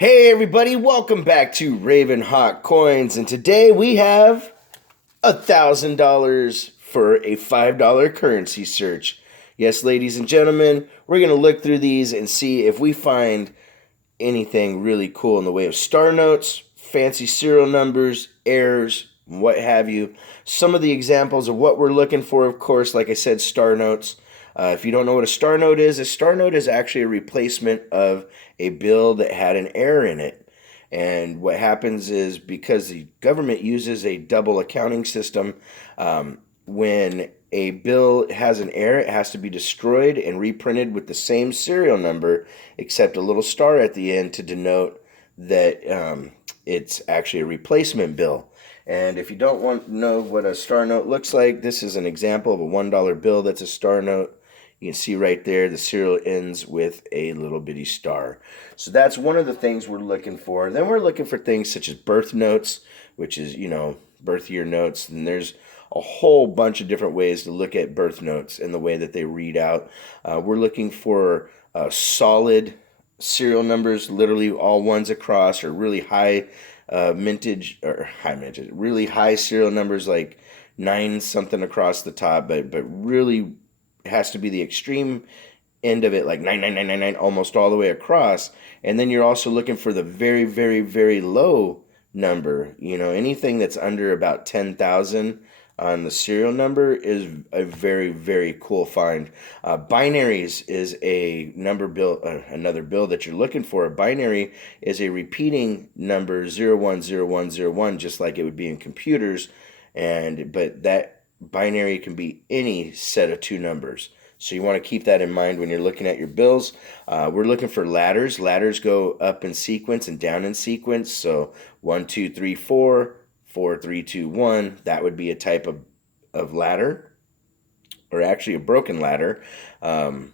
Hey everybody, welcome back to Raven Hot Coins, and today we have $1,000 for a $5 currency search. Yes, ladies and gentlemen, we're gonna look through these and see if we find anything really cool in the way of star notes, fancy serial numbers, errors, what have you. Some of the examples of what we're looking for, of course, like I said, star notes. If you don't know what a star note is actually a replacement of a bill that had an error in it. And what happens is because the government uses a double accounting system, when a bill has an error, it has to be destroyed and reprinted with the same serial number, except a little star at the end to denote that it's actually a replacement bill. And if you don't want to know what a star note looks like, this is an example of a $1 bill that's a star note. You can see right there the serial ends with a little bitty star. So that's one of the things we're looking for. Then we're looking for things such as birth notes, which is, birth year notes. And there's a whole bunch of different ways to look at birth notes and the way that they read out. We're looking for solid serial numbers, literally all ones across, or really high really high serial numbers like 9 something across the top, but really has to be the extreme end of it, like 99999 almost all the way across. And then you're also looking for the very, very, very low number. Anything that's under about 10,000 on the serial number is a very, very cool find. Binaries is a number bill, another bill that you're looking for. A binary is a repeating number 010101, just like it would be in computers, but that binary can be any set of two numbers. So you want to keep that in mind when you're looking at your bills. We're looking for ladders. Ladders go up in sequence and down in sequence. So 1, 2, 3, 4, 4, 3, 2, 1. That would be a type of ladder, or actually a broken ladder. And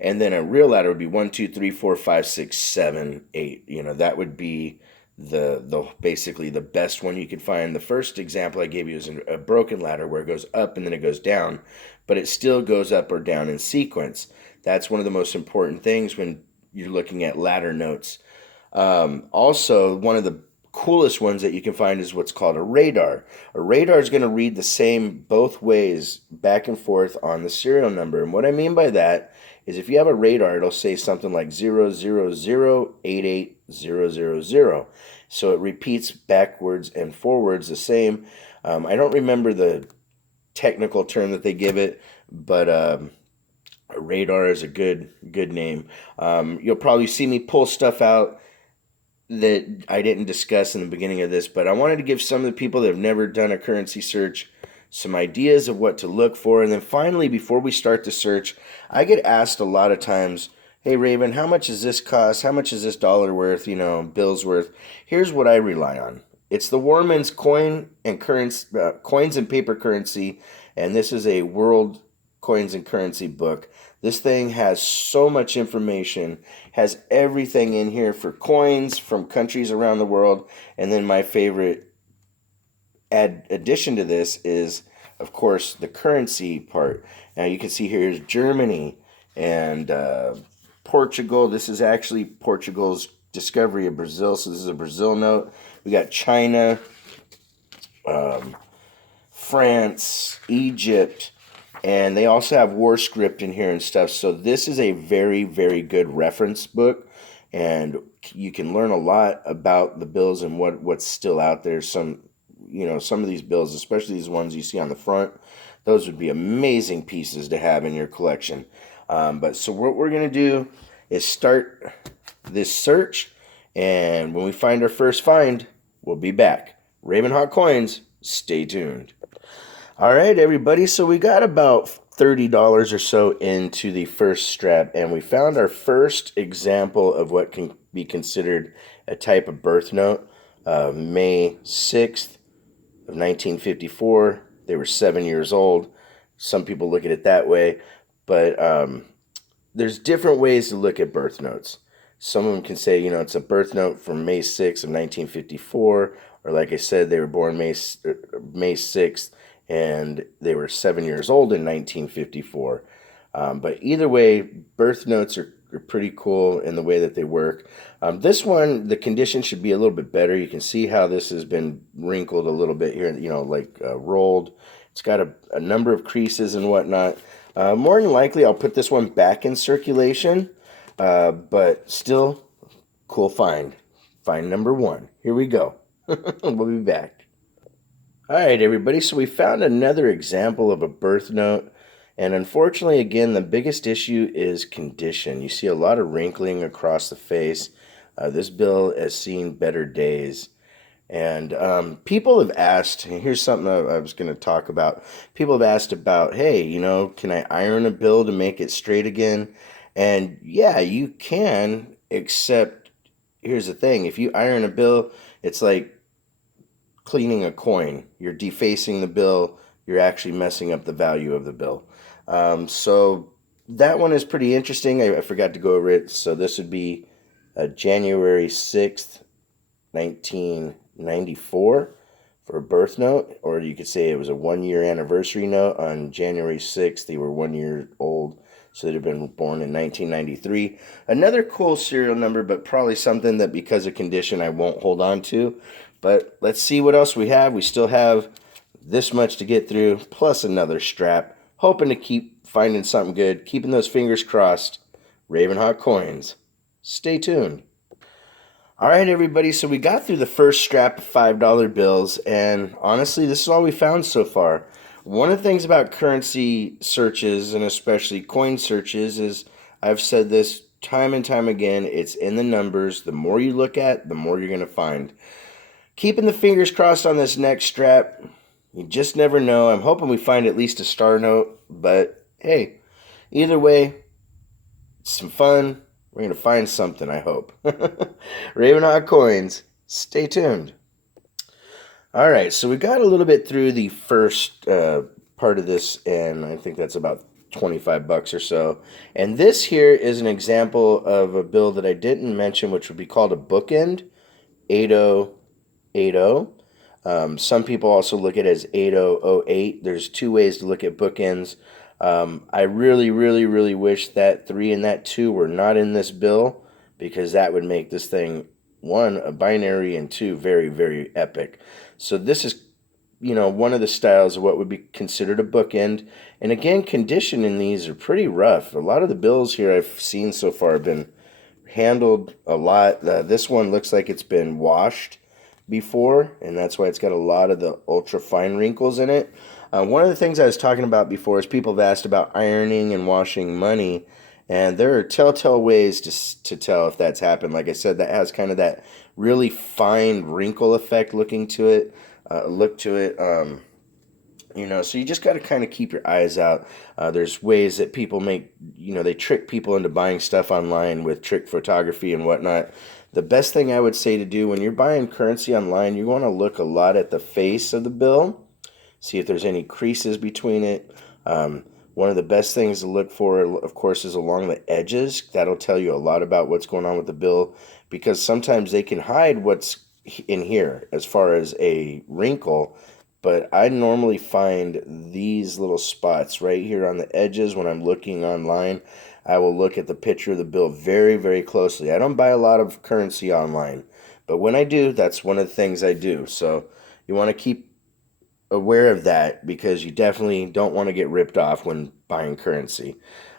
then a real ladder would be 1, 2, 3, 4, 5, 6, 7, 8. That would be the basically the best one you could find. The first example I gave you is a broken ladder where it goes up and then it goes down, but it still goes up or down in sequence. That's one of the most important things when you're looking at ladder notes. Also, one of the coolest ones that you can find is what's called a radar. A radar is going to read the same both ways, back and forth on the serial number. And what I mean by that is if you have a radar, it'll say something like 000880000. So it repeats backwards and forwards the same. I don't remember the technical term that they give it, but a radar is a good name. You'll probably see me pull stuff out that I didn't discuss in the beginning of this, but I wanted to give some of the people that have never done a currency search some ideas of what to look for. And then finally, before we start the search, I get asked a lot of times, hey Raven, how much does this cost? How much is this dollar worth, bills worth? Here's what I rely on. It's the Warman's coins and paper currency, and this is a world coins and currency book. This thing has so much information, has everything in here for coins from countries around the world. And then my favorite addition to this is, of course, the currency part. Now you can see here is Germany and Portugal. This is actually Portugal's discovery of Brazil, so this is a Brazil note. We got China, France, Egypt, and they also have war script in here and stuff. So this is a very, very good reference book, and you can learn a lot about the bills and what's still out there. Some of these bills, especially these ones you see on the front, those would be amazing pieces to have in your collection. So what we're going to do is start this search, and when we find our first find, we'll be back. Raven Hot Coins, stay tuned. All right, everybody, so we got about $30 or so into the first strap, and we found our first example of what can be considered a type of birth note. May 6th of 1954. They were 7 years old. Some people look at it that way, but there's different ways to look at birth notes. Some of them can say, it's a birth note from May 6th of 1954, or like I said, they were born May 6th, and they were 7 years old in 1954. But either way, birth notes pretty cool in the way that they work. This one, the condition should be a little bit better. You can see how this has been wrinkled a little bit here, like rolled. It's got a number of creases and whatnot. More than likely, I'll put this one back in circulation, but still, cool find. Find number one. Here we go. We'll be back. All right, everybody. So we found another example of a birth note. And unfortunately, again, the biggest issue is condition. You see a lot of wrinkling across the face. This bill has seen better days. And people have asked, and here's something I was going to talk about. People have asked about, hey, can I iron a bill to make it straight again? And yeah, you can, except here's the thing. If you iron a bill, it's like cleaning a coin. You're defacing the bill. You're actually messing up the value of the bill. So that one is pretty interesting. I forgot to go over it. So this would be January 6th, 1994 for a birth note, or you could say it was a 1-year anniversary note. On January 6th, they were 1 year old, so they'd have been born in 1993. Another cool serial number, but probably something that because of condition I won't hold on to. But let's see what else we have. We still have this much to get through, plus another strap. Hoping to keep finding something good, keeping those fingers crossed. Raven Hot Coins. Stay tuned. All right, everybody, so we got through the first strap of $5 bills, and honestly, this is all we found so far. One of the things about currency searches, and especially coin searches, is I've said this time and time again, it's in the numbers. The more you look at, the more you're going to find. Keeping the fingers crossed on this next strap. You just never know. I'm hoping we find at least a star note, but hey, either way, it's some fun. We're going to find something, I hope. Raven Hot Coins, stay tuned. All right, so we got a little bit through the first part of this, and I think that's about $25 or so. And this here is an example of a bill that I didn't mention, which would be called a bookend, 8080. Some people also look at it as 8008. There's two ways to look at bookends. I really, really, really wish that 3 and that 2 were not in this bill, because that would make this thing, 1, a binary, and 2, very, very epic. So this is, one of the styles of what would be considered a bookend. And again, condition in these are pretty rough. A lot of the bills here I've seen so far have been handled a lot. This one looks like it's been washed before, and that's why it's got a lot of the ultra fine wrinkles in it. One of the things I was talking about before is people have asked about ironing and washing money, and there are telltale ways to tell if that's happened. Like I said, that has kind of that really fine wrinkle effect look to it. So you just got to kind of keep your eyes out. There's ways that people make, they trick people into buying stuff online with trick photography and whatnot. The best thing I would say to do when you're buying currency online, you want to look a lot at the face of the bill, see if there's any creases between it. One of the best things to look for, of course, is along the edges. That'll tell you a lot about what's going on with the bill, because sometimes they can hide what's in here as far as a wrinkle. But I normally find these little spots right here on the edges when I'm looking online. I will look at the picture of the bill very, very closely. I don't buy a lot of currency online, but when I do, that's one of the things I do. So you want to keep aware of that, because you definitely don't want to get ripped off when buying currency.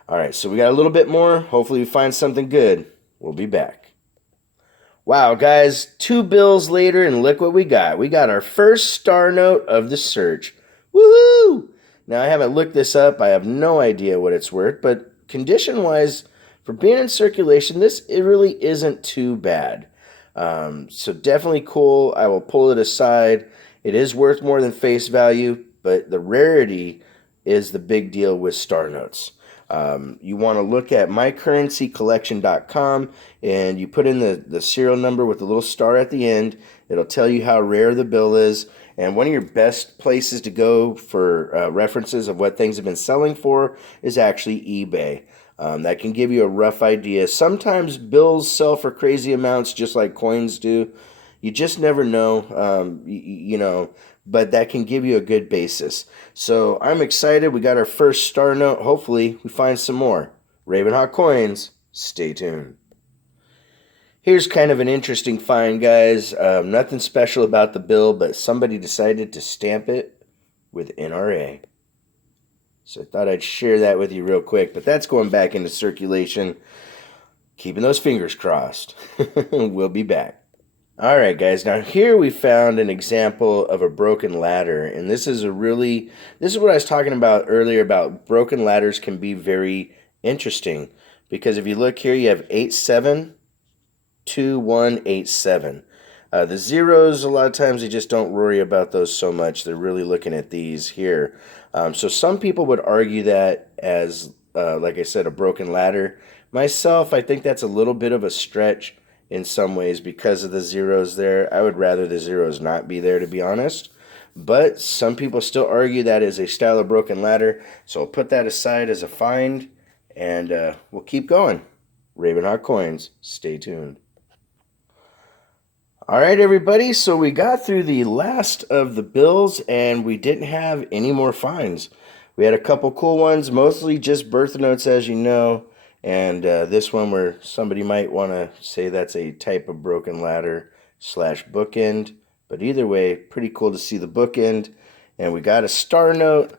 All right, so we got a little bit more. Hopefully we find something good. We'll be back. Wow, guys, 2 bills later, and look what we got. We got our first star note of the search. Woohoo! Now, I haven't looked this up. I have no idea what it's worth, but condition-wise, for being in circulation, it really isn't too bad. So definitely cool. I will pull it aside. It is worth more than face value, but the rarity is the big deal with star notes. You want to look at mycurrencycollection.com, and you put in the serial number with the little star at the end. It'll tell you how rare the bill is. And one of your best places to go for references of what things have been selling for is actually eBay. That can give you a rough idea. Sometimes bills sell for crazy amounts just like coins do. You just never know, but that can give you a good basis. So I'm excited. We got our first star note. Hopefully we find some more. Raven Hot Coins, Stay tuned. Here's kind of an interesting find, guys. Nothing special about the bill, but somebody decided to stamp it with NRA. So I thought I'd share that with you real quick, but that's going back into circulation. Keeping those fingers crossed. We'll be back. All right, guys. Now here we found an example of a broken ladder, and this is what I was talking about earlier about broken ladders can be very interesting because if you look here, you have 872187. The zeros, a lot of times they just don't worry about those so much. They're really looking at these here. So some people would argue that as, like I said, a broken ladder. Myself, I think that's a little bit of a stretch in some ways because of the zeros there. I would rather the zeros not be there, to be honest. But some people still argue that is a style of broken ladder. So I'll put that aside as a find, and we'll keep going. Ravenhawk Coins, stay tuned. All right, everybody, so we got through the last of the bills, and we didn't have any more finds. We had a couple cool ones, mostly just birth notes, as you know, and this one where somebody might want to say that's a type of broken ladder / bookend, but either way, pretty cool to see the bookend. And we got a star note,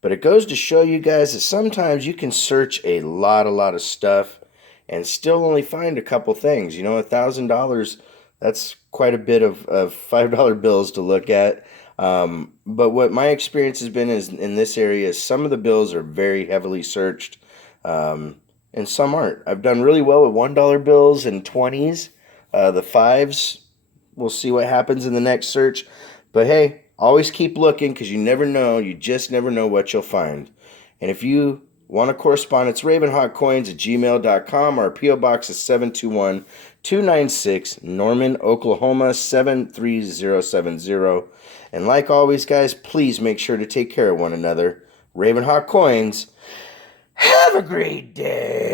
but it goes to show you guys that sometimes you can search a lot of stuff and still only find a couple things. You know, $1,000, that's quite a bit of $5 bills to look at. But what my experience has been is in this area is some of the bills are very heavily searched, and some aren't. I've done really well with $1 bills and 20s. The 5's, we'll see what happens in the next search. But hey, always keep looking because you never know. You just never know what you'll find. And if you want to correspond, it's ravenhawkcoins@gmail.com. Our P.O. Box is 721-296, Norman, Oklahoma 73070. And like always, guys, please make sure to take care of one another. Ravenhawk Coins, have a great day.